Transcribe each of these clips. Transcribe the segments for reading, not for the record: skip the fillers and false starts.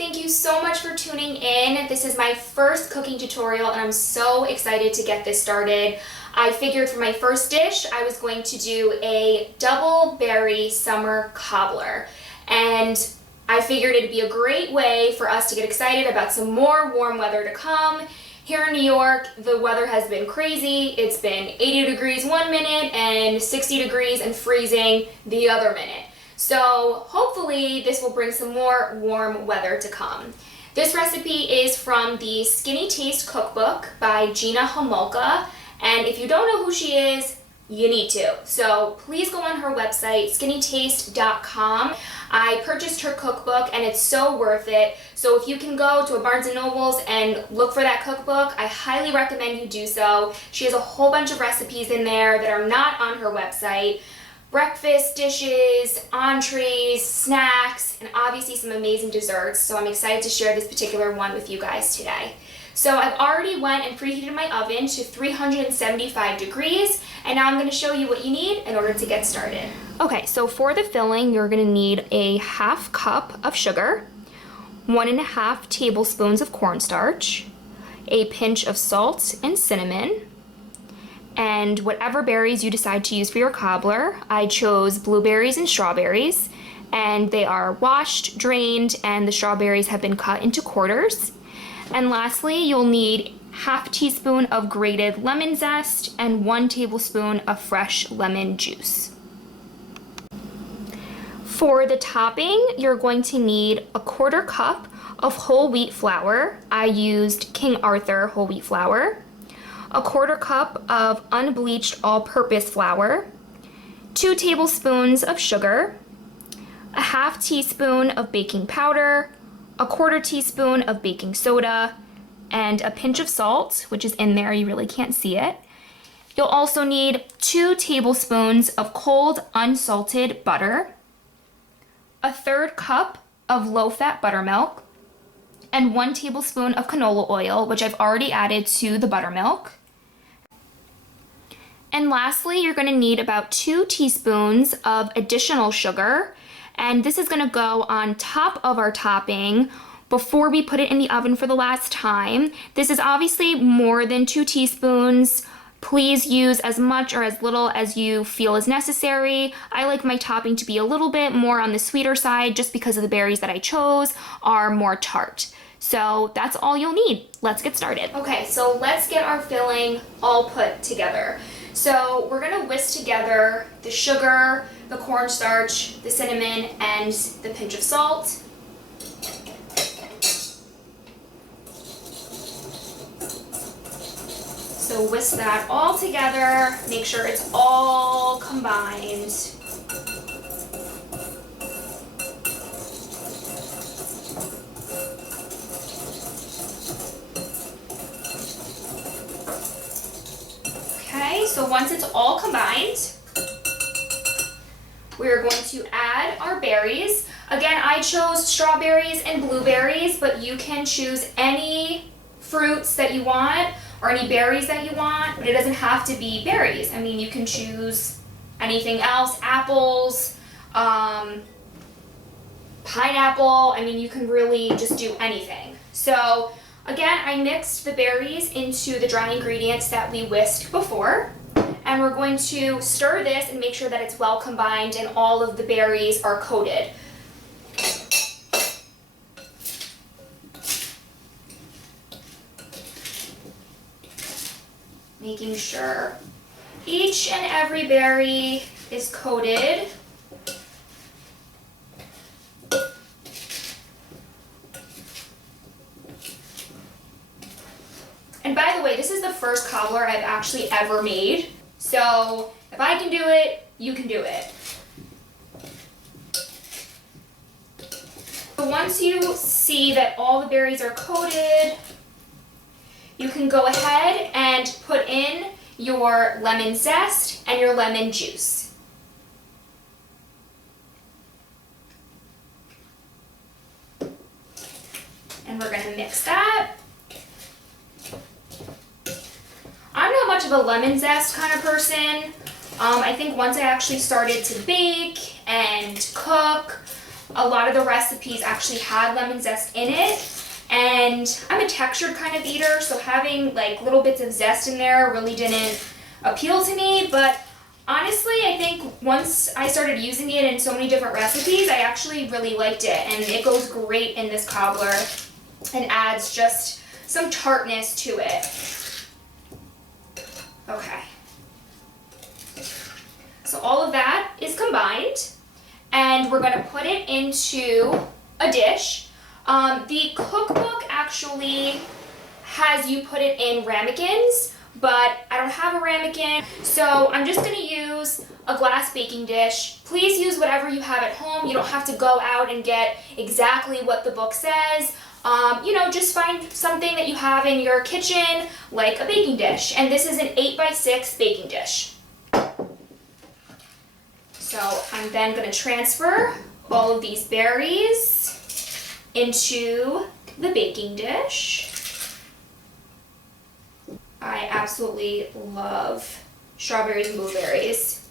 thank you so much for tuning in. This is my first cooking tutorial and I'm so excited to get this started. I figured for my first dish I was going to do a double berry summer cobbler, and I figured it'd be a great way for us to get excited about some more warm weather to come. Here in New York, the weather has been crazy. It's been 80 degrees one minute and 60 degrees and freezing the other minute. So hopefully this will bring some more warm weather to come. This recipe is from the Skinny Taste Cookbook by Gina Homolka, and if you don't know who she is, you need to. So please go on her website, skinnytaste.com. I purchased her cookbook and it's so worth it. So if you can go to a Barnes & Noble's and look for that cookbook, I highly recommend you do so. She has a whole bunch of recipes in there that are not on her website. Breakfast dishes, entrees, snacks, and obviously some amazing desserts. So I'm excited to share this particular one with you guys today. So I've already went and preheated my oven to 375 degrees, and now I'm going to show you what you need in order to get started. Okay, so for the filling, you're going to need a half cup of sugar, 1.5 tablespoons of cornstarch, a pinch of salt and cinnamon, and whatever berries you decide to use for your cobbler. I chose blueberries and strawberries, and they are washed, drained, and the strawberries have been cut into quarters. And lastly, you'll need half teaspoon of grated lemon zest and 1 tablespoon of fresh lemon juice. For the topping, you're going to need a 1/4 cup of whole wheat flour. I used King Arthur whole wheat flour, a 1/4 cup of unbleached all-purpose flour, 2 tablespoons of sugar, a half teaspoon of baking powder, a 1/4 teaspoon of baking soda, and a pinch of salt, which is in there, you really can't see it. You'll also need 2 tablespoons of cold unsalted butter, a 1/3 cup of low-fat buttermilk, and 1 tablespoon of canola oil, which I've already added to the buttermilk. And lastly, you're going to need about 2 teaspoons of additional sugar, and this is going to go on top of our topping before we put it in the oven for the last time. This is obviously more than 2 teaspoons. Please use as much or as little as you feel is necessary. I like my topping to be a little bit more on the sweeter side just because of the berries that I chose are more tart. So that's all you'll need. Let's get started. Okay, so let's get our filling all put together. So we're gonna whisk together the sugar, the cornstarch, the cinnamon, and the pinch of salt. So whisk that all together, make sure it's all combined. Okay, so once it's all combined, we're going to add our berries. Again, I chose strawberries and blueberries, but you can choose any fruits that you want or any berries that you want, but it doesn't have to be berries. I mean, you can choose anything else, apples, pineapple. I mean, you can really just do anything. So again, I mixed the berries into the dry ingredients that we whisked before, and we're going to stir this and make sure that it's well combined and all of the berries are coated. Making sure each and every berry is coated. And by the way, this is the first cobbler I've actually ever made. So if I can do it, you can do it. So once you see that all the berries are coated, you can go ahead and put in your lemon zest and your lemon juice. And we're going to mix that. I'm not much of a lemon zest kind of person. I think once I actually started to bake and cook, a lot of the recipes actually had lemon zest in it. And I'm a textured kind of eater, so having like little bits of zest in there really didn't appeal to me. But honestly, I think once I started using it in so many different recipes, I actually really liked it. And it goes great in this cobbler and adds just some tartness to it. Okay. So all of that is combined, and we're going to put it into a dish. The cookbook actually has you put it in ramekins, but I don't have a ramekin, so I'm just going to use a glass baking dish. Please use whatever you have at home. You don't have to go out and get exactly what the book says. You know, just find something that you have in your kitchen, like a baking dish. And this is an 8x6 baking dish. So I'm then going to transfer all of these berries into the baking dish. I absolutely love strawberries and blueberries.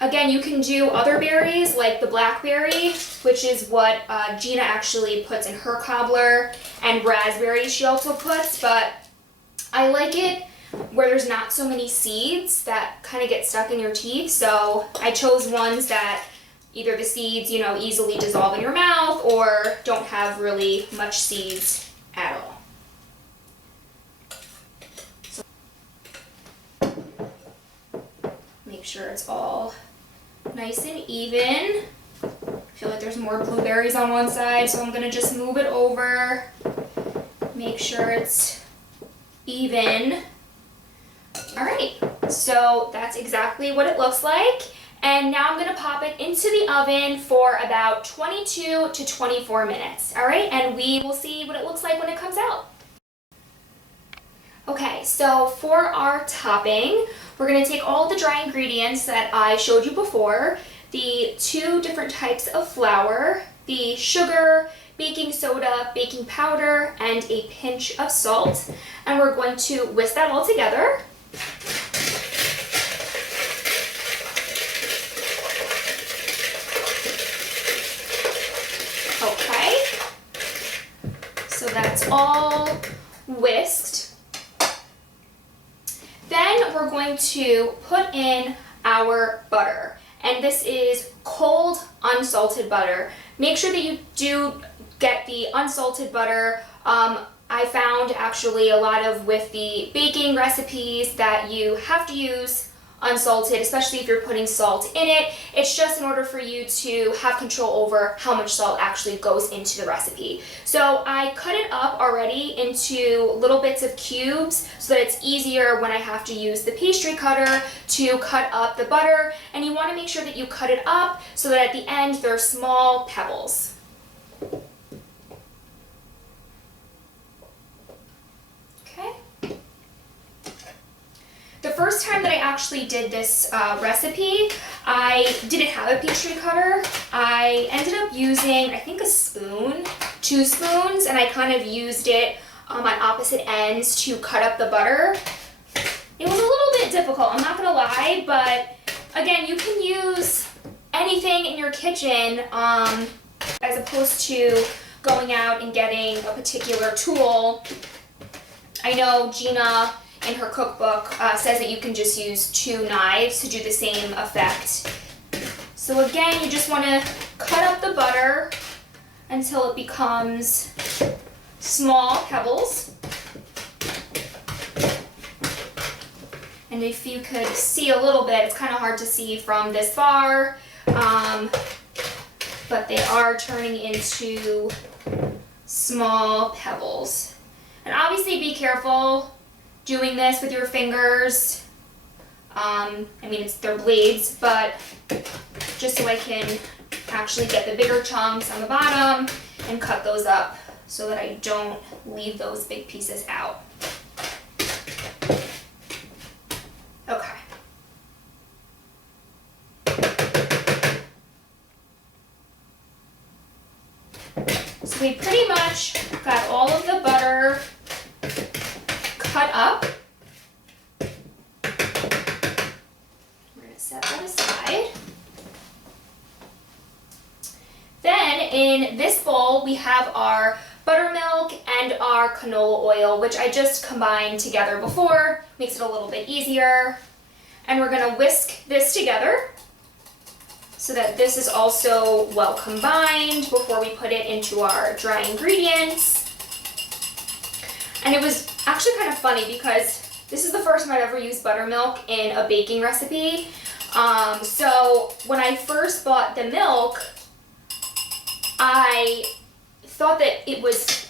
Again, you can do other berries like the blackberry, which is what Gina actually puts in her cobbler, and raspberries she also puts, but I like it where there's not so many seeds that kind of get stuck in your teeth, so I chose ones that either the seeds, you know, easily dissolve in your mouth or don't have really much seeds at all. So make sure it's all nice and even. I feel like there's more blueberries on one side, so I'm going to just move it over. Make sure it's even. Alright, so that's exactly what it looks like. And now I'm going to pop it into the oven for about 22 to 24 minutes. Alright, and we will see what it looks like when it comes out. Okay, so for our topping, we're going to take all the dry ingredients that I showed you before, the 2 different types of flour, the sugar, baking soda, baking powder, and a pinch of salt. And we're going to whisk that all together. Okay, so that's all whisked. Then we're going to put in our butter, and this is cold unsalted butter. Make sure that you do get the unsalted butter. I found actually a lot of with the baking recipes that you have to use unsalted, especially if you're putting salt in it. It's just in order for you to have control over how much salt actually goes into the recipe. So I cut it up already into little bits of cubes so that it's easier when I have to use the pastry cutter to cut up the butter. And you want to make sure that you cut it up so that at the end there are small pebbles. The first time that I actually did this recipe, I didn't have a pastry cutter. I ended up using, I think, a spoon, 2 spoons, and I kind of used it on opposite ends to cut up the butter. It was a little bit difficult, I'm not gonna lie, but again, you can use anything in your kitchen as opposed to going out and getting a particular tool. I know Gina in her cookbook says that you can just use 2 knives to do the same effect. So again, you just want to cut up the butter until it becomes small pebbles. And if you could see a little bit, it's kind of hard to see from this far, but they are turning into small pebbles. And obviously be careful doing this with your fingers. I mean, they're blades, but just so I can actually get the bigger chunks on the bottom and cut those up so that I don't leave those big pieces out. Okay. So we pretty much got all of the butter cut up. We're going to set that aside. bowl, we have our buttermilk and our canola oil, which I just combined together before, makes it a little bit easier. And we're gonna whisk this together so that this is also well combined before we put it into our dry ingredients. And it was actually kind of funny because this is the first time I've ever used buttermilk in a baking recipe. So when I first bought the milk, I thought that it was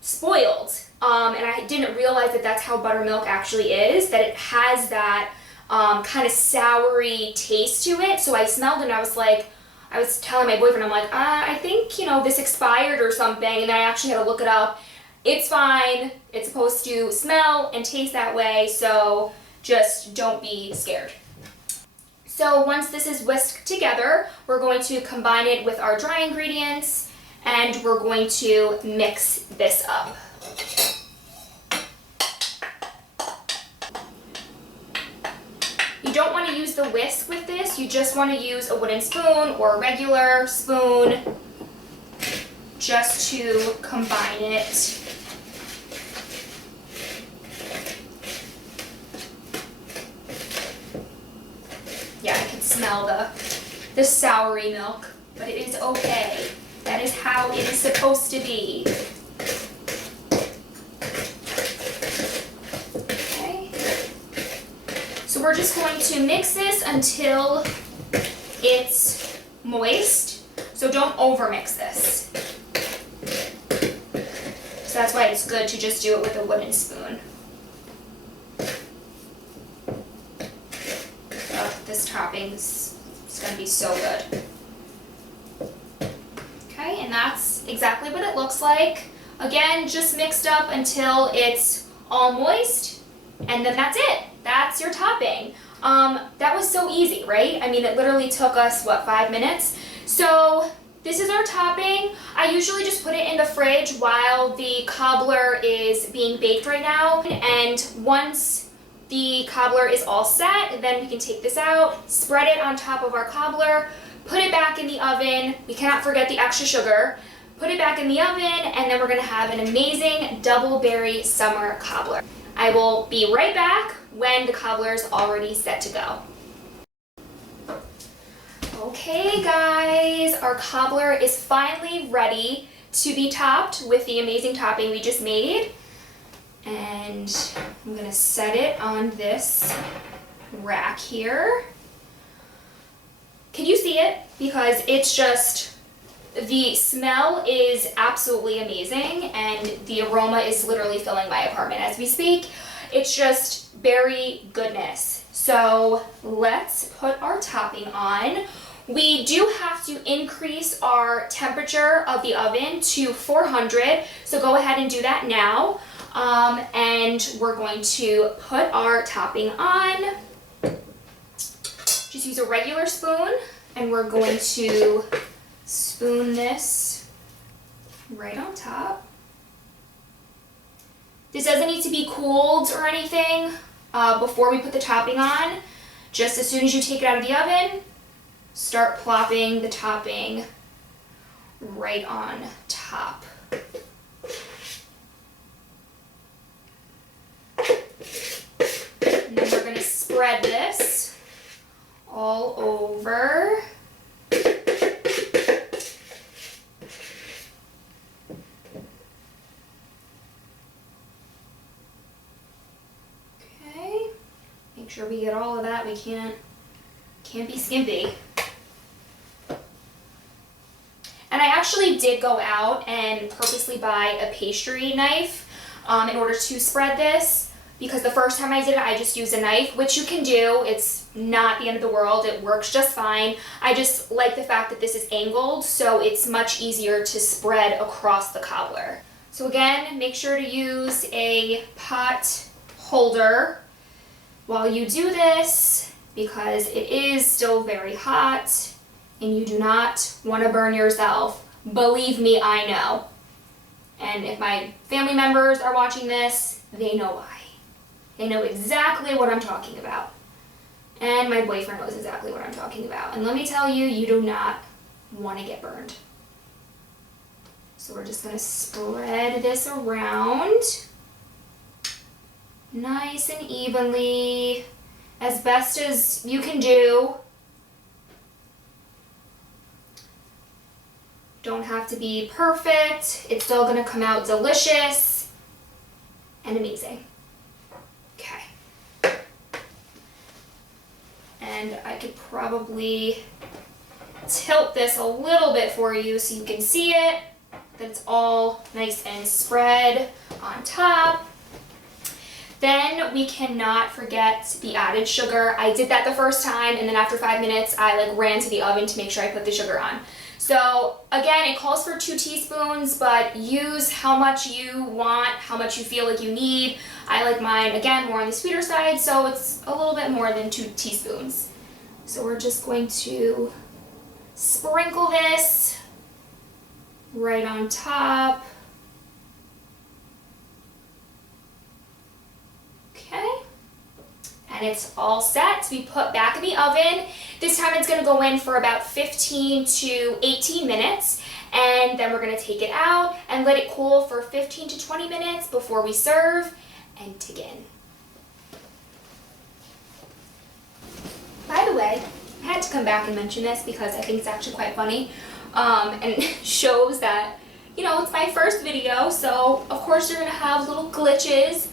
spoiled, and I didn't realize that that's how buttermilk actually is, that it has that kind of soury taste to it. So I smelled it and I was telling my boyfriend, I'm like, I think, you know, this expired or something, and then I actually had to look it up. It's fine. It's supposed to smell and taste that way, so just don't be scared. So once this is whisked together, we're going to combine it with our dry ingredients, and we're going to mix this up. You don't want to use the whisk with this, you just want to use a wooden spoon or a regular spoon just to combine it. Yeah, I can smell the soury milk, but it is okay. That is how it is supposed to be. Okay. So we're just going to mix this until it's moist. So don't overmix this. So that's why it's good to just do it with a wooden spoon. This topping is going to be so good. Okay, and that's exactly what it looks like. Again, just mixed up until it's all moist, and then that's it. That's your topping. That was so easy, right? I mean, it literally took us, what, 5 minutes? So this is our topping. I usually just put it in the fridge while the cobbler is being baked right now, and once the cobbler is all set, then we can take this out, spread it on top of our cobbler, put it back in the oven. We cannot forget the extra sugar. Put it back in the oven, and then we're gonna have an amazing double berry summer cobbler. I will be right back when the cobbler is already set to go. Okay guys, our cobbler is finally ready to be topped with the amazing topping we just made. And I'm gonna set it on this rack here. Can you see it? Because it's just, the smell is absolutely amazing, and the aroma is literally filling my apartment as we speak. It's just berry goodness. So let's put our topping on. We do have to increase our temperature of the oven to 400, so go ahead and do that now. And we're going to put our topping on. Just use a regular spoon, and we're going to spoon this right on top. This doesn't need to be cooled or anything before we put the topping on. Just as soon as you take it out of the oven, start plopping the topping right on top. And then we're going to spread this all over. Okay, make sure we get all of that. We can't be skimpy. And I actually did go out and purposely buy a pastry knife in order to spread this, because the first time I did it, I just used a knife, which you can do. It's not the end of the world. It works just fine. I just like the fact that this is angled, so it's much easier to spread across the cobbler. So again, make sure to use a pot holder while you do this, because it is still very hot and you do not want to burn yourself. Believe me, I know. And if my family members are watching this, they know why. They know exactly what I'm talking about. And my boyfriend knows exactly what I'm talking about. And let me tell you, you do not want to get burned. So we're just gonna spread this around nice and evenly, as best as you can do. Don't have to be perfect. It's still gonna come out delicious and amazing. Okay. And I could probably tilt this a little bit for you so you can see it, that it's all nice and spread on top. Then we cannot forget the added sugar. I did that the first time, and then after 5 minutes, I ran to the oven to make sure I put the sugar on. So again, it calls for 2 teaspoons, but use how much you want, how much you feel like you need. I like mine, again, more on the sweeter side, so it's a little bit more than 2 teaspoons. So we're just going to sprinkle this right on top. Okay. And it's all set to be put back in the oven. This time it's going to go in for about 15 to 18 minutes, and then we're going to take it out and let it cool for 15 to 20 minutes before we serve and dig in. By the way, I had to come back and mention this because I think it's actually quite funny, and shows that, you know, it's my first video, so of course you're going to have little glitches.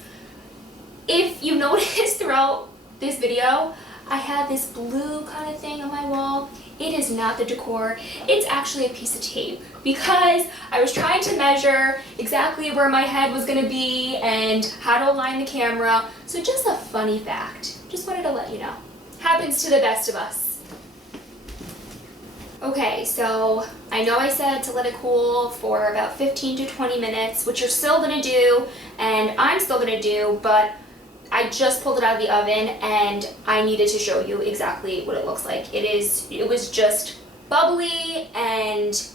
If you notice throughout this video, I have this blue kind of thing on my wall. It is not the decor. It's actually a piece of tape because I was trying to measure exactly where my head was going to be and how to align the camera. So just a funny fact. Just wanted to let you know. Happens to the best of us. Okay, so I know I said to let it cool for about 15 to 20 minutes, which you're still going to do, and I'm still going to do, but I just pulled it out of the oven and I needed to show you exactly what it looks like. It was just bubbly and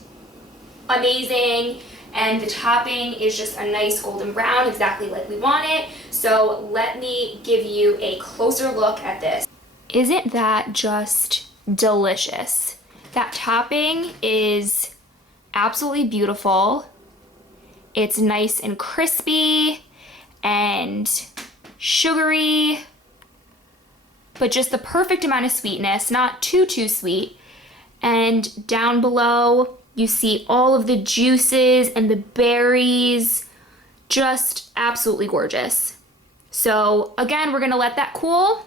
amazing, and the topping is just a nice golden brown, exactly like we want it. So let me give you a closer look at this. Isn't that just delicious? That topping is absolutely beautiful. It's nice and crispy and sugary, but just the perfect amount of sweetness, not too sweet. And down below, you see all of the juices and the berries, just absolutely gorgeous. So again, we're gonna let that cool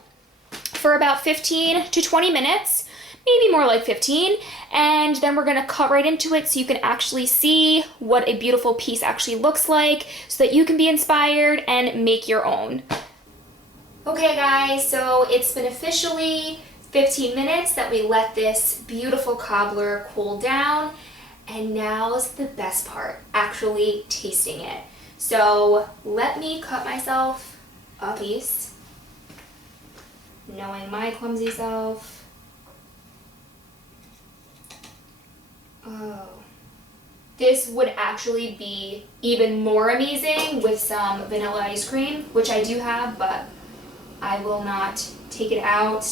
for about 15 to 20 minutes, maybe more like 15, and then we're gonna cut right into it so you can actually see what a beautiful piece actually looks like so that you can be inspired and make your own. Okay guys, so it's been officially 15 minutes that we let this beautiful cobbler cool down, and now's the best part, actually tasting it. So let me cut myself a piece, knowing my clumsy self. Oh, this would actually be even more amazing with some vanilla ice cream, which I do have, but I will not take it out.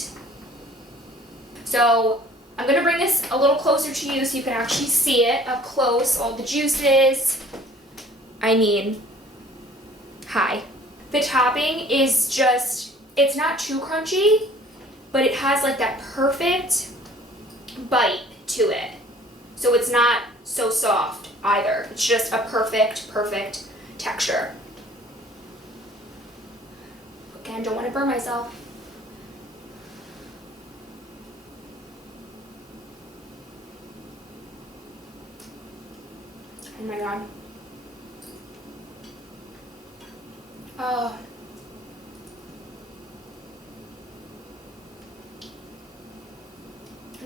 So I'm gonna bring this a little closer to you so you can actually see it up close, all the juices. I mean, hi. The topping is just, it's not too crunchy, but it has like that perfect bite to it. So it's not so soft either. It's just a perfect texture. Again, don't want to burn myself. Oh my god. Oh.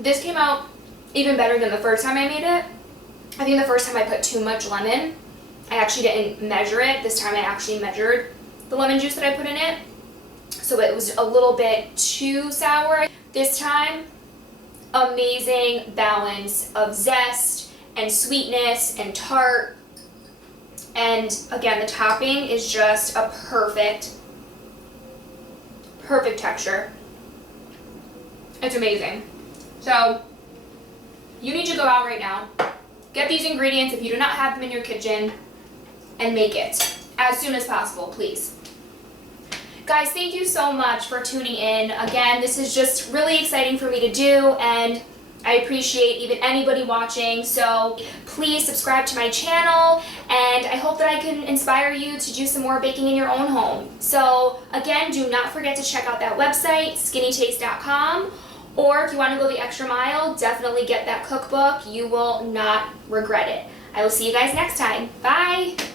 This came out even better than the first time I made it. I think the first time I put too much lemon. I actually didn't measure it. This time I actually measured the lemon juice that I put in it. So it was a little bit too sour. This time, amazing balance of zest and sweetness and tart. And again, the topping is just a perfect texture. It's amazing. So you need to go out right now get these ingredients if you do not have them in your kitchen and make it as soon as possible, please. Guys, thank you so much for tuning in. Again, this is just really exciting for me to do, and I appreciate even anybody watching. So please subscribe to my channel, and I hope that I can inspire you to do some more baking in your own home. So again, do not forget to check out that website, skinnytaste.com, or if you want to go the extra mile, definitely get that cookbook. You will not regret it. I will see you guys next time. Bye!